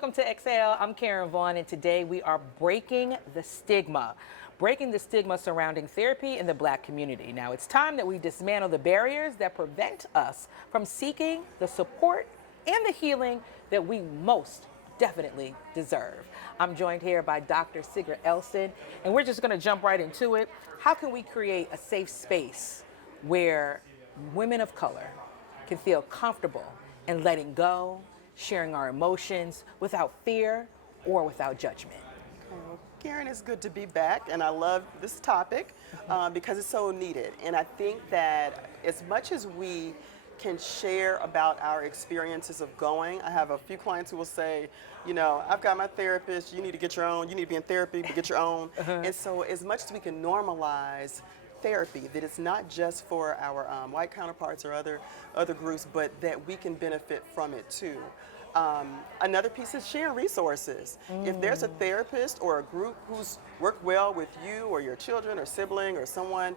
welcome to Exhale. I'm Karen Vaughn, and today we are breaking the stigma surrounding therapy in the Black community. Now, it's time that we dismantle the barriers that prevent us from seeking the support and the healing that we most definitely deserve. I'm joined here by Dr. Sigrid Elston, and we're just going to jump right into it. How can we create a safe space where women of color can feel comfortable in letting go, sharing our emotions without fear or without judgment? Well, Karen, it's good to be back, and I love this topic because it's so needed. And I think that as much as we can share about our experiences of going, I have a few clients who will say, you know, I've got my therapist, you need to get your own, you need to be in therapy, but get your own. And so as much as we can normalize therapy, that it's not just for our white counterparts or other groups, but that we can benefit from it too. Another piece is sharing resources. If there's a therapist or a group who's worked well with you or your children or sibling or someone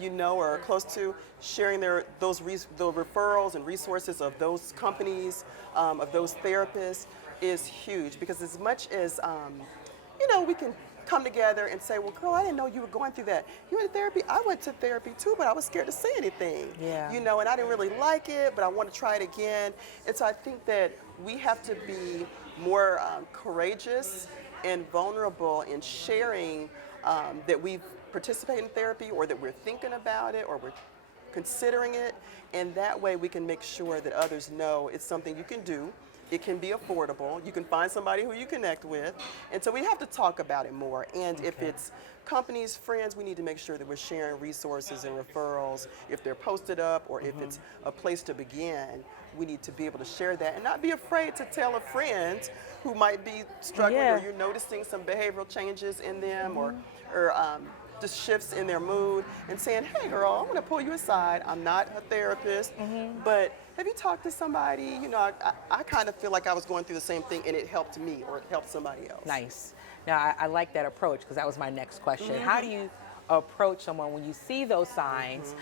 you know or are close to, sharing the referrals and resources of those companies, of those therapists is huge, because as much as you know, we can come together and say, well, girl, I didn't know you were going through that. You went to therapy? I went to therapy too, but I was scared to say anything. Yeah. You know, and I didn't really like it, but I want to try it again. And so I think that we have to be more courageous and vulnerable in sharing that we've participated in therapy, or that we're thinking about it, or we're considering it. And that way we can make sure that others know it's something you can do. It can be affordable. You can find somebody who you connect with. And so we have to talk about it more. And if it's companies, friends, we need to make sure that we're sharing resources and referrals. If they're posted up, or if it's a place to begin, we need to be able to share that and not be afraid to tell a friend who might be struggling, or you're noticing some behavioral changes in them, or just shifts in their mood, and saying, hey girl, I want to pull you aside. I'm not a therapist, but have you talked to somebody? You know, I kind of feel like I was going through the same thing, and it helped me, or it helped somebody else. Nice. Now, I like that approach, because that was my next question. How do you approach someone when you see those signs?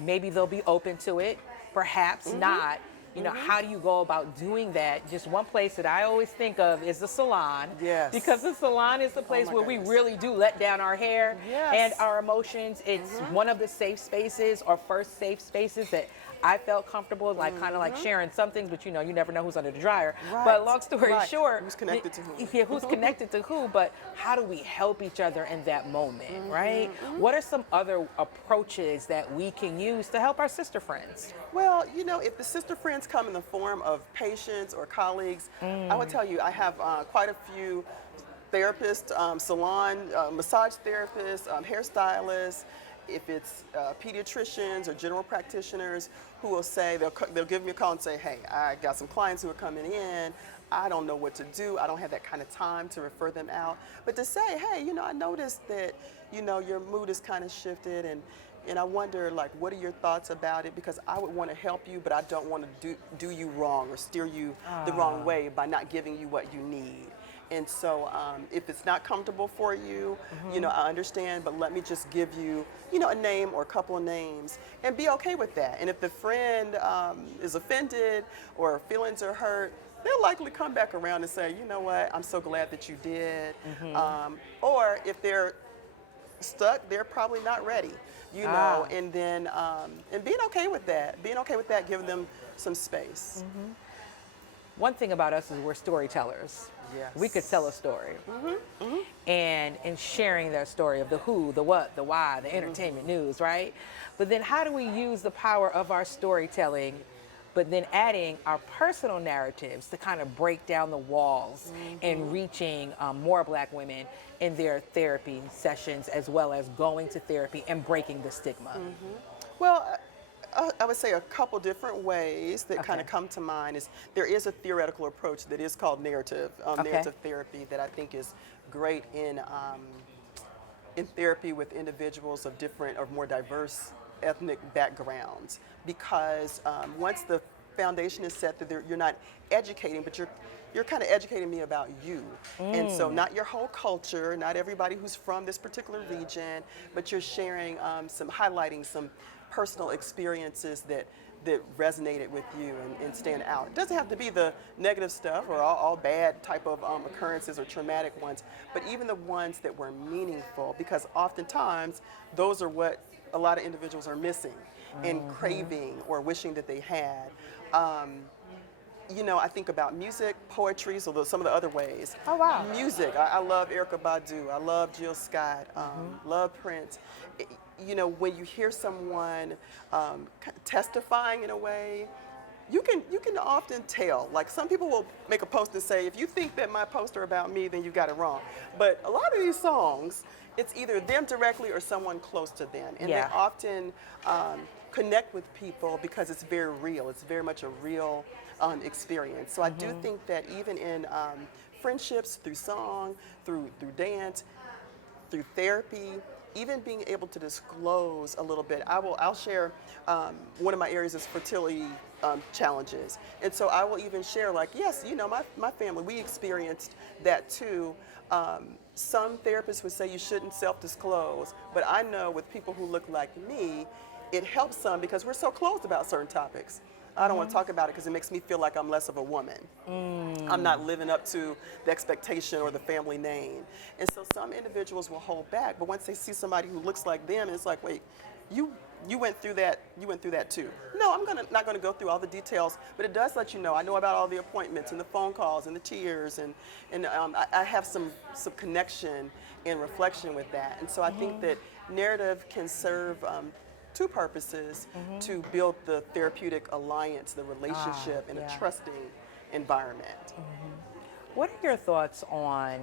Maybe they'll be open to it, perhaps not. You know, how do you go about doing that? Just one place that I always think of is the salon. Yes. Because the salon is the place where we really do let down our hair and our emotions. It's one of the safe spaces, or first safe spaces, that I felt comfortable, like kind of like sharing some things, but you know, you never know who's under the dryer. But long story short, who's connected to who? Yeah, who's connected to who, but how do we help each other in that moment, right? What are some other approaches that we can use to help our sister friends? Well, you know, if the sister friends come in the form of patients or colleagues, I would tell you, I have quite a few therapists, salon, massage therapists, hairstylists. If it's pediatricians or general practitioners who will say, they'll give me a call and say, hey, I got some clients who are coming in. I don't know what to do. I don't have that kind of time to refer them out. But to say, hey, you know, I noticed that, you know, your mood is kind of shifted, and I wonder, like, what are your thoughts about it? Because I would want to help you, but I don't want to do you wrong or steer you the wrong way by not giving you what you need. And so if it's not comfortable for you, you know, I understand, but let me just give you, you know, a name or a couple of names, and be okay with that. And if the friend is offended or feelings are hurt, they'll likely come back around and say, you know what, I'm so glad that you did. Or if they're stuck, they're probably not ready, you know, and then and being okay with that, giving them some space. One thing about us is we're storytellers. Yes. We could tell a story. And in sharing that story of the who, the what, the why, the entertainment news, right? But then how do we use the power of our storytelling, but then adding our personal narratives to kind of break down the walls and reaching more Black women in their therapy sessions, as well as going to therapy and breaking the stigma? Well, I would say a couple different ways that kind of come to mind is there is a theoretical approach that is called narrative therapy, that I think is great in therapy with individuals of different or more diverse ethnic backgrounds, because once the foundation is set, that you're not educating, but you're kind of educating me about you. And so not your whole culture, not everybody who's from this particular region, but you're sharing highlighting some personal experiences that that resonated with you and stand out. It doesn't have to be the negative stuff or all bad type of occurrences or traumatic ones, but even the ones that were meaningful, because oftentimes those are what a lot of individuals are missing and craving or wishing that they had. I think about music, poetry, so some of the other ways. Oh, wow. Music, I love Erykah Badu, I love Jill Scott, love Prince. When you hear someone testifying in a way, you can often tell. Like, some people will make a post and say, if you think that my posts are about me, then you got it wrong. But a lot of these songs, it's either them directly or someone close to them. And they often connect with people because it's very real. It's very much a real experience. So I do think that even in friendships, through song, through dance, through therapy, even being able to disclose a little bit. I'll share, one of my areas is fertility challenges. And so I will even share, like, yes, my family, we experienced that too. Some therapists would say you shouldn't self-disclose, but I know with people who look like me, it helps some because we're so closed about certain topics. I don't want to talk about it because it makes me feel like I'm less of a woman. I'm not living up to the expectation or the family name. And so some individuals will hold back, but once they see somebody who looks like them, it's like, wait, you went through that too. No, I'm not gonna go through all the details, but it does let you know. I know about all the appointments and the phone calls and the tears, and I have some connection and reflection with that. And so I think that narrative can serve two purposes: to build the therapeutic alliance, the relationship, in a trusting environment. What are your thoughts on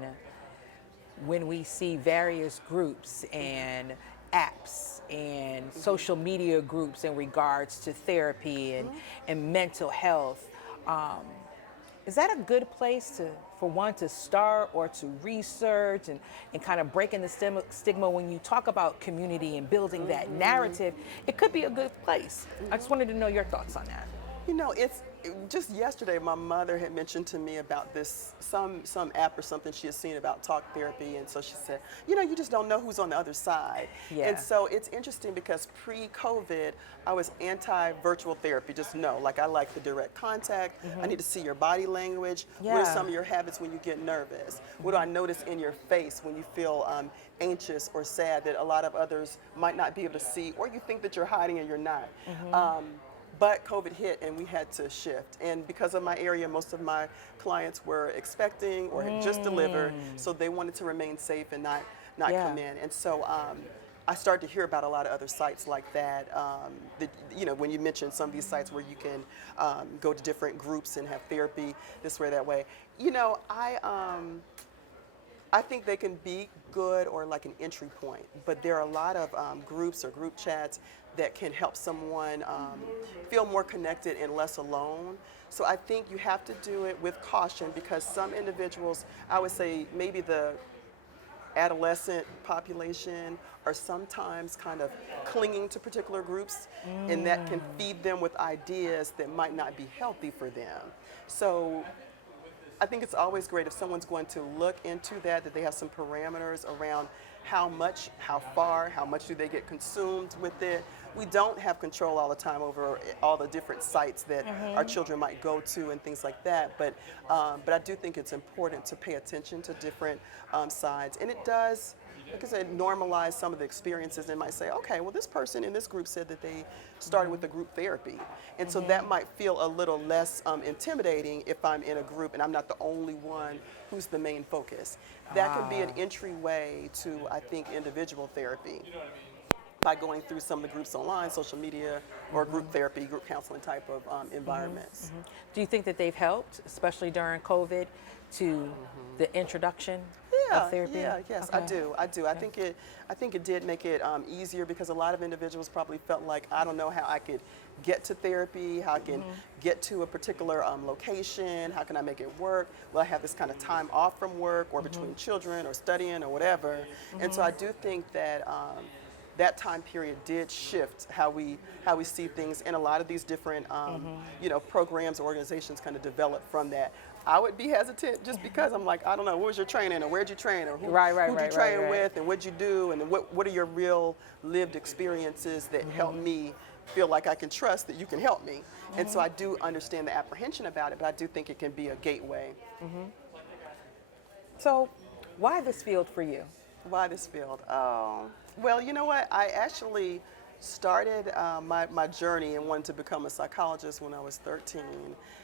when we see various groups and apps and social media groups in regards to therapy and mental health? Is that a good place for one to start or to research and kind of breaking the stigma when you talk about community and building that narrative? It could be a good place. I just wanted to know your thoughts on that. It's just yesterday, my mother had mentioned to me about this, some app or something she had seen about talk therapy, and so she said, you just don't know who's on the other side. Yeah. And so it's interesting because pre-COVID, I was anti-virtual therapy. Just know, like, I like the direct contact. I need to see your body language. What are some of your habits when you get nervous? What do I notice in your face when you feel anxious or sad that a lot of others might not be able to see, or you think that you're hiding and you're not? But COVID hit and we had to shift. And because of my area, most of my clients were expecting or had just delivered, so they wanted to remain safe and not come in. And so I started to hear about a lot of other sites like that. When you mentioned some of these sites where you can go to different groups and have therapy this way, that way. I think they can be good or like an entry point, but there are a lot of groups or group chats that can help someone feel more connected and less alone. So I think you have to do it with caution, because some individuals, I would say maybe the adolescent population, are sometimes kind of clinging to particular groups, and that can feed them with ideas that might not be healthy for them. So I think it's always great if someone's going to look into that they have some parameters around how much, how far, how much do they get consumed with it. We don't have control all the time over all the different sites that our children might go to and things like that, but I do think it's important to pay attention to different sides. And it does, like I said, normalize some of the experiences, and might say, okay, well, this person in this group said that they started with the group therapy. And so that might feel a little less intimidating if I'm in a group and I'm not the only one who's the main focus. That can be an entryway to, I think, individual therapy by going through some of the groups online, social media, or group therapy, group counseling type of environments. Do you think that they've helped, especially during COVID, to the introduction of therapy? Yes, I do. I think it did make it easier, because a lot of individuals probably felt like, I don't know how I could get to therapy, how I can get to a particular location, how can I make it work? Will I have this kind of time off from work, or between children, or studying, or whatever? And so I do think that that time period did shift how we see things, and a lot of these different programs or organizations kind of developed from that. I would be hesitant just because I'm like, I don't know, what was your training, or where'd you train, or who'd you train with, and what'd you do, and what are your real lived experiences that help me feel like I can trust that you can help me. And so I do understand the apprehension about it, but I do think it can be a gateway. So, why this field for you? Why this field? Oh, well, you know what? I actually started my journey and wanted to become a psychologist when I was 13.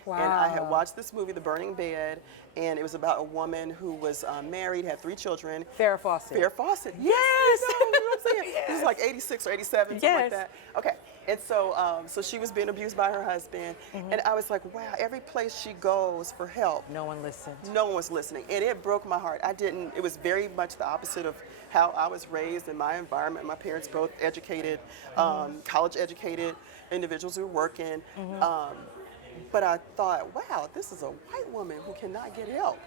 And I had Wow. watched this movie, The Burning Bed, and it was about a woman who was married, had 3 children. Farrah Fawcett. Farrah Fawcett. Yes! You know what I'm saying? This is like 86 or 87, something Yes. like that. Okay. And so, so she was being abused by her husband. And I was like, wow, every place she goes for help, No one listened. no one was listening. And it broke my heart. It was very much the opposite of how I was raised in my environment. My parents both educated, college educated individuals who were working. But I thought, wow, this is a white woman who cannot get help.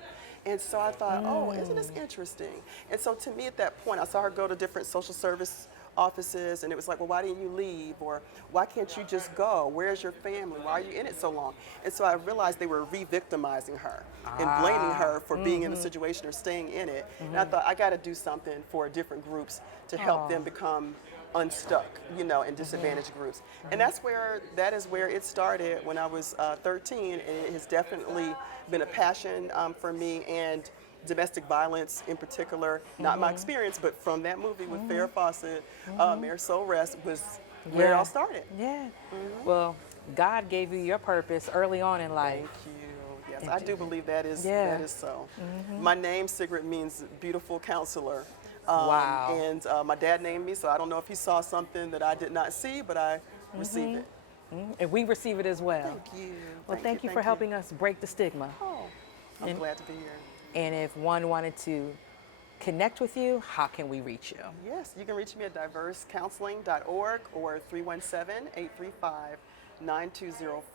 And so I thought, oh, isn't this interesting? And so to me at that point, I saw her go to different social service offices, and it was like, well, why didn't you leave? Or why can't you just go? Where's your family? Why are you in it so long? And so I realized they were re-victimizing her and blaming her for being in the situation or staying in it. And I thought, I got to do something for different groups to help them become unstuck, you know, in disadvantaged groups. And that is where it started when I was 13, and it has definitely been a passion for me, and domestic violence in particular, not my experience, but from that movie with Farrah Fawcett, Mayor Soul Rest was where it all started. Yeah. Well, God gave you your purpose early on in life. Thank you. Yes, I do believe that is so. My name, Sigrid, means beautiful counselor. Wow. And my dad named me, so I don't know if he saw something that I did not see, but I received it. And we receive it as well. Thank you. Well, thank you for helping us break the stigma. Oh, I'm glad to be here. And if one wanted to connect with you, how can we reach you? Yes, you can reach me at diversecounseling.org or 317-835-9204.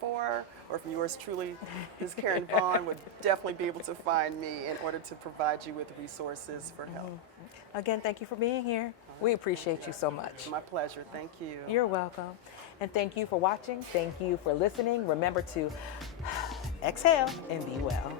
Or from yours truly, Ms. Karen Vaughn would definitely be able to find me in order to provide you with resources for help. Again, thank you for being here. We appreciate you so much. My pleasure. Thank you. You're welcome. And thank you for watching. Thank you for listening. Remember to exhale and be well.